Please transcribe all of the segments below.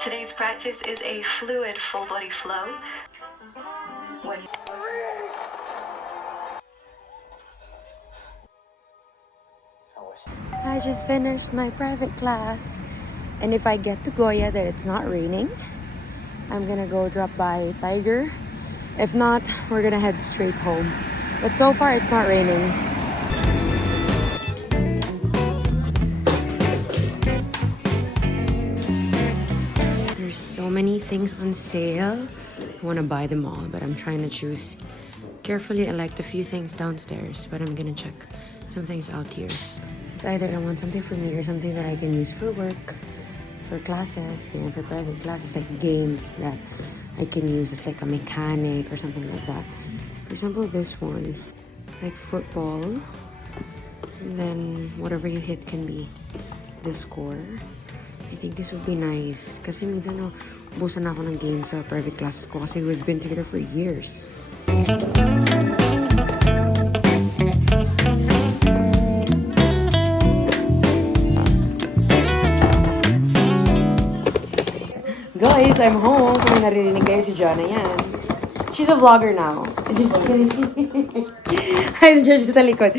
Today's practice is a fluid full body flow. When I just finished my private class, and if I get to Goya that it's not raining, I'm gonna go drop by Tiger. If not, we're gonna head straight home. But so far it's not raining. There's so many things on sale. I wanna buy them all, but I'm trying to choose carefully. I liked a few things downstairs, but I'm gonna check some things out here. It's either I want something for me or something that I can use for work, for classes, for private classes, like games that I can use as like a mechanic or something like that. For example, this one, like football, and then whatever you hit can be the score. I think this would be nice. Kasi minsan, ubusan na ako ng games sa private classes ko kasi we've been together for years. Guys, I'm home. Kung narinig kayo si Jonna yan. She's a vlogger now. Just kidding. Ay, siya sa likod.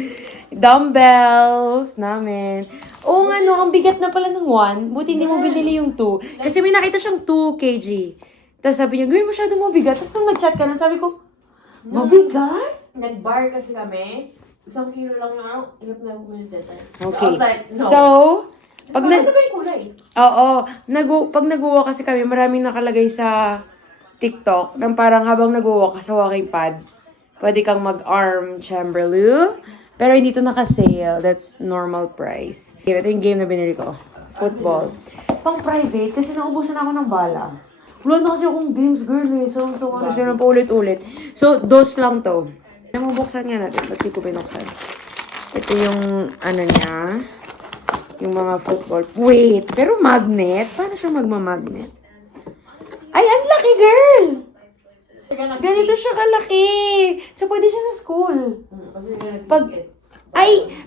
Dumbbells namin. Oo nga no, ang bigat na pala ng 1. Buti hindi mo binili yung 2. Kasi may nakita siyang 2 kg. Tapos sabi niya, gawin masyado mabigat. Tapos nung nag-chat ka nun, sabi ko, mabigat? Nag-bar kasi kami. 1 kilo lang yung hirap na bumili dito. Okay. Like, no. So, pag ba yung kulay? Oo. Pag nag-walk kasi kami, maraming nakalagay sa TikTok nang parang habang nag-walk ka sa walking pad, pwede kang mag-arm chamberloo. Pero hindi ito naka-sale. That's normal price. Ito yung game na binili ko. Football. Pang private, kasi naubusan ako ng bala. Wala na kasi akong games, girl eh. So ano siya na paulit-ulit. So, dos lang to. Mabuksan nga natin. Ba't di ko pinuksan? Ito yung, ano niya, yung mga football. Wait, pero magnet? Paano siya magmamagnet? Ay, ang laki, girl! Ganito siya kalaki. So, pwede siya sa school.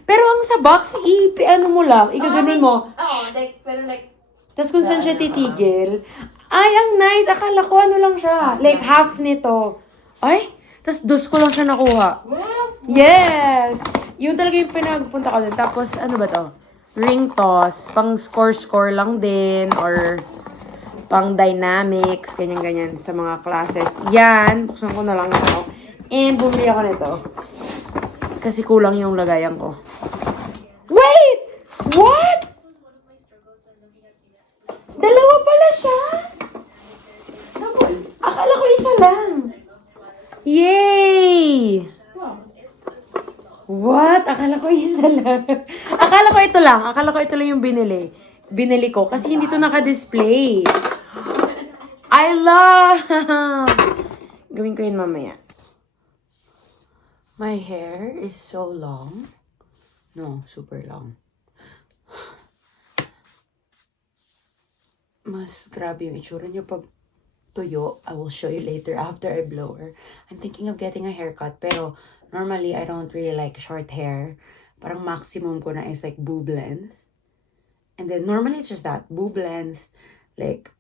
Pero ang sa box, ano mo lang, igaganon mo. Pero like... Tapos kung saan siya titigil, ay, ang nice. Akala ko ano lang siya. Like, half nito. Ay, tapos dos ko lang siya nakuha. Yes! Yun talaga yung pinagpunta ko din. Tapos, ano ba to? Ring toss. Pang score-score lang din. Or pang dynamics. Ganyan-ganyan sa mga classes. Yan. Buksan ko na lang ito. And bumili ako nito. Kasi kulang yung lagayan ko. Wait! What? Dalawa pala siya? Akala ko isa lang. Yay! What? Akala ko isa lang. Akala ko ito lang. Akala ko ito lang yung binili. Binili ko. Kasi hindi to naka-display. I love! Gawin ko yun mamaya. My hair is so long. No, super long. Mas grabe yung itsura niya pag tuyo. I will show you later after I blow her. I'm thinking of getting a haircut. Pero normally, I don't really like short hair. Parang maximum ko na is like boob length. And then normally it's just that. Boob length. Like,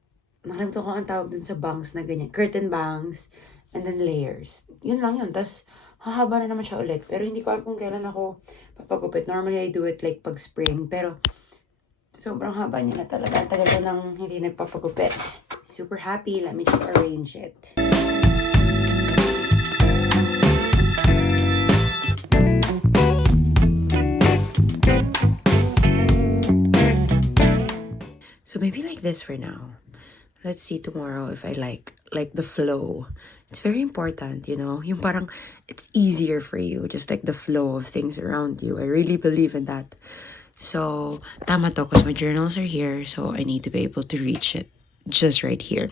nakalimutan ko ang tawag dun sa bangs na ganyan. Curtain bangs. And then layers. Yun lang yun. Tapos, hahaba na naman siya ulit. Pero hindi ko alam kung kailan ako papagupit. Normally, I do it like pag spring. Pero, sobrang haba niya na talaga. Tagal ko nang hindi nagpapagupit. Super happy. Let me just arrange it. So maybe like this for now. Let's see tomorrow if I like the flow. It's very important, you know? Yung parang, it's easier for you. Just like the flow of things around you. I really believe in that. So, tama to, because my journals are here. So, I need to be able to reach it. Just right here.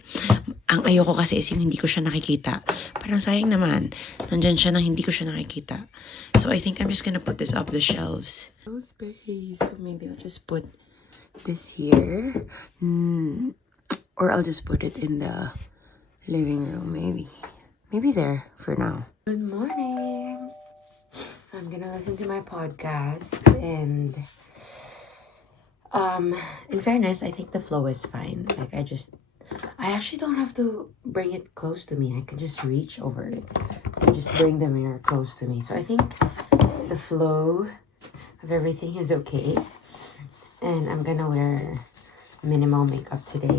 Ang ayoko kasi is yung hindi ko siya nakikita. Parang sayang naman. Nandyan siya nang hindi ko siya nakikita. So, I think I'm just gonna put this up the shelves. No space. So, maybe I'll just put this here. Or I'll just put it in the living room, maybe. Maybe there for now. Good morning. I'm gonna listen to my podcast and In fairness, I think the flow is fine. Like, I actually don't have to bring it close to me. I can just reach over it and just bring the mirror close to me. So I think the flow of everything is okay. And I'm gonna wear minimal makeup today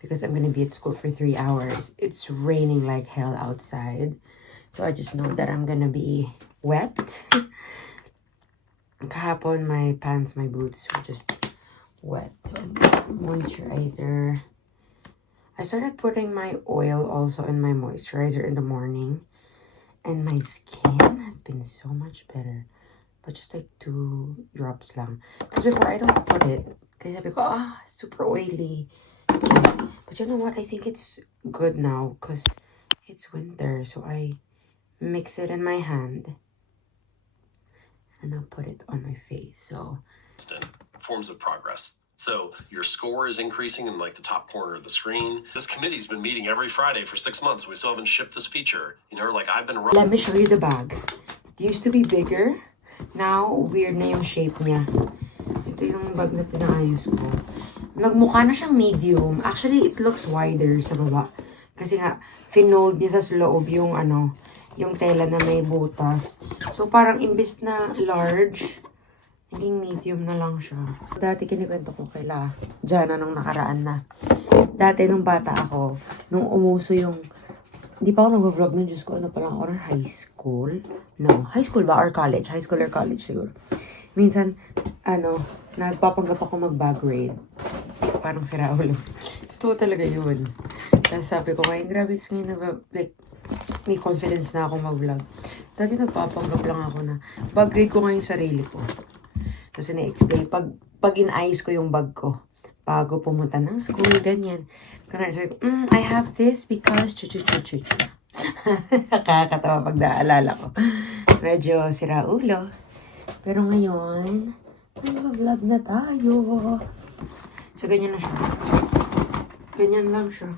because I'm gonna be at school for 3 hours. It's raining like hell outside. So I just know that I'm gonna be wet. Kahapon, my pants, my boots were just wet. Moisturizer. I started putting my oil also in my moisturizer in the morning. And my skin has been so much better. But just like 2 drops lang. Because before, I don't put it. Kasi sabi ko, super oily. But you know what? I think it's good now. Because it's winter. So I mix it in my hand. And I'll put it on my face. So forms of progress. So your score is increasing in like the top corner of the screen. This committee's been meeting every Friday for 6 months. We still haven't shipped this feature. You know, like I've been... Let me show you the bag. It used to be bigger. Now, weird na yung shape niya. Ito yung bag na pinaayos ko. Nagmukha na siyang medium. Actually, it looks wider sa baba. Kasi nga, finold niya sa loob yung yung tela na may butas. So, parang imbis na large, naging medium na lang siya. Dati kinikwento ko kaila Jana nung nakaraan na. Dati nung bata ako, nung umuso yung, hindi pa ako nag-vlog nun, Diyos ko, ano pa lang, or high school? No, high school ba? Or college? High school or college siguro. Minsan, nagpapanggap ako mag-bag raid. Parang sira ulo. Totoo talaga yun. Tapos sabi ko, ngayon, grabe, ngayon, like, may confidence na ako mag-vlog. Dati nagpapanggap lang ako na bag grade ko ngayon sarili ko. Kasi na-explain, pag in-eyes ko yung bag ko, bago pumunta ng school, ganyan. Kaya sabi ko, I have this because chu-chu-chu-chu-chu. Nakakatawa pag naalala ko. Medyo sira ulo. Pero ngayon, mag-vlog na tayo. So, ganyan na siya. Ganyan lang siya.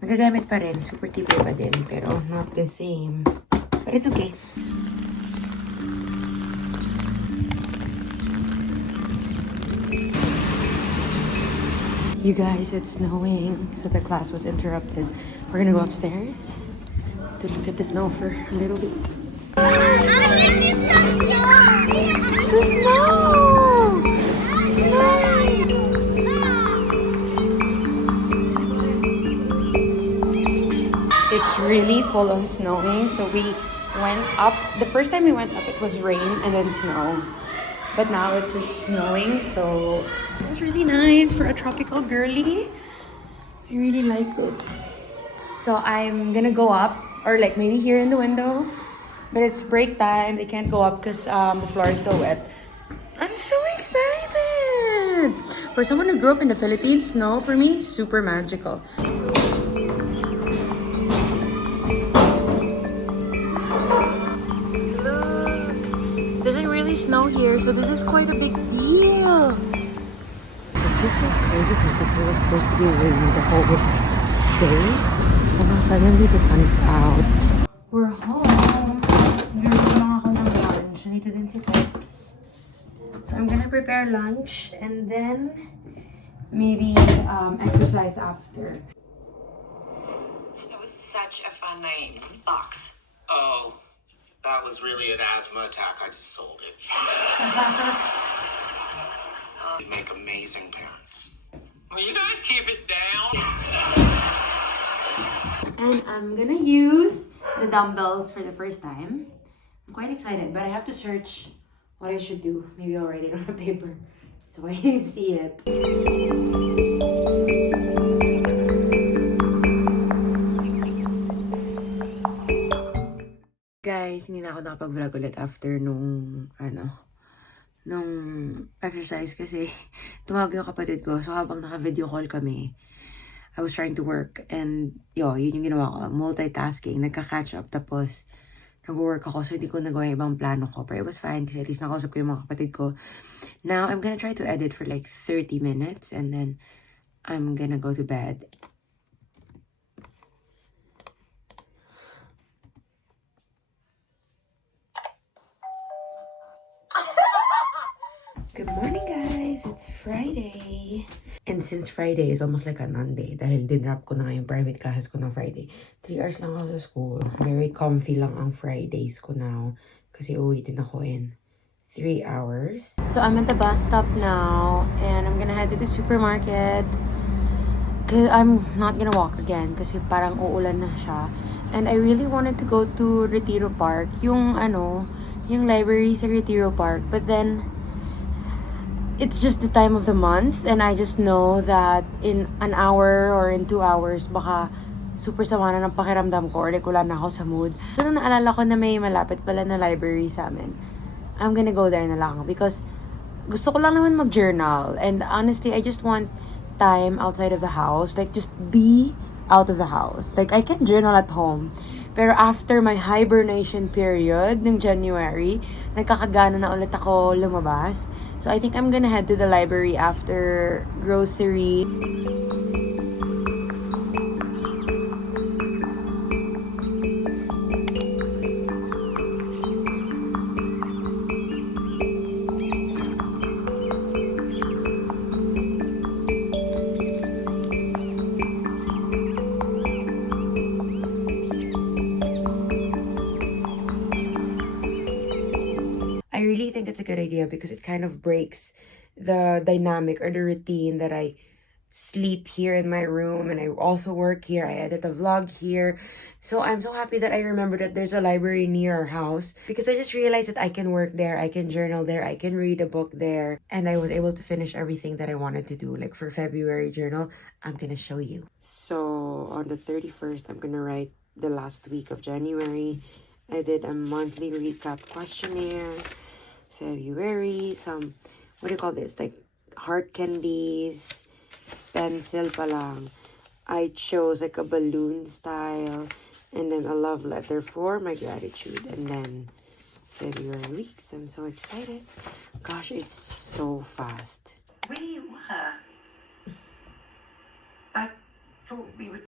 Nagagamit pa rin. Super tipid pa din. Pero not the same. But it's okay. You guys, it's snowing. So the class was interrupted. We're gonna go upstairs to look at the snow for a little bit. It's a snow! It's snowing! It's really full on snowing, so we went up. The first time we went up, it was rain and then snow. But now it's just snowing, so it was really nice for a tropical girly. I really like it. So I'm gonna go up, or like maybe here in the window. But it's break time. They can't go up because the floor is still wet. I'm so excited! For someone who grew up in the Philippines, snow for me is super magical. Snow here, so this is quite a big deal. This is so crazy because it was supposed to be raining the whole day, and now suddenly the sun is out. We're home. Nagluto lang ako ng lunch. Nandito din si Tex. So I'm gonna prepare lunch and then maybe exercise after. That was such a fun night. Box. Oh, that was really an asthma attack. I just sold it. You make amazing parents. Will you guys keep it down? And I'm gonna use the dumbbells for the first time. I'm quite excited, but I have to search what I should do. Maybe I'll write it on a paper so I can see it. Guys, hindi na ako nakapag-vlog ulit after nung exercise kasi tumawag yung kapatid ko. So habang naka-video call kami, I was trying to work and yun yung ginawa ko. Multitasking, nagka-catch up tapos nag-work ako. So hindi ko nagawa yung ibang plano ko. But it was fine kasi at least nakausap ko yung mga kapatid ko. Now, I'm gonna try to edit for like 30 minutes and then I'm gonna go to bed. Good morning, guys. It's Friday. And since Friday is almost like a non-day, dahil dinrap ko na nga yung private classes ko ng Friday, 3 hours lang ako sa school. Very comfy lang ang Fridays ko now. Kasi uwi din ako in 3 hours. So I'm at the bus stop now, and I'm gonna head to the supermarket. Cause I'm not gonna walk again kasi parang uulan na siya. And I really wanted to go to Retiro Park. Yung library sa Retiro Park. But then, it's just the time of the month, and I just know that in an hour or in 2 hours, baka super sama na ng pakiramdam ko or like wala na ako sa mood. So, nung naalala ko na may malapit pala na library sa amin, I'm gonna go there na lang because gusto ko lang naman mag-journal. And honestly, I just want time outside of the house. Like, just be out of the house. Like, I can journal at home. Pero after my hibernation period ng January, nagkakagana na ulit ako lumabas. So I think I'm gonna head to the library after grocery. I really think it's a good idea because it kind of breaks the dynamic or the routine that I sleep here in my room and I also work here. I edit a vlog here. So I'm so happy that I remembered that there's a library near our house because I just realized that I can work there, I can journal there, I can read a book there. And I was able to finish everything that I wanted to do. Like for February journal, I'm gonna show you. So on the 31st, I'm gonna write the last week of January. I did a monthly recap questionnaire. February, some, what do you call this? Like heart candies, pencil pa lang. I chose like a balloon style and then a love letter for my gratitude. And then February weeks. I'm so excited. Gosh, it's so fast. We were. I thought we would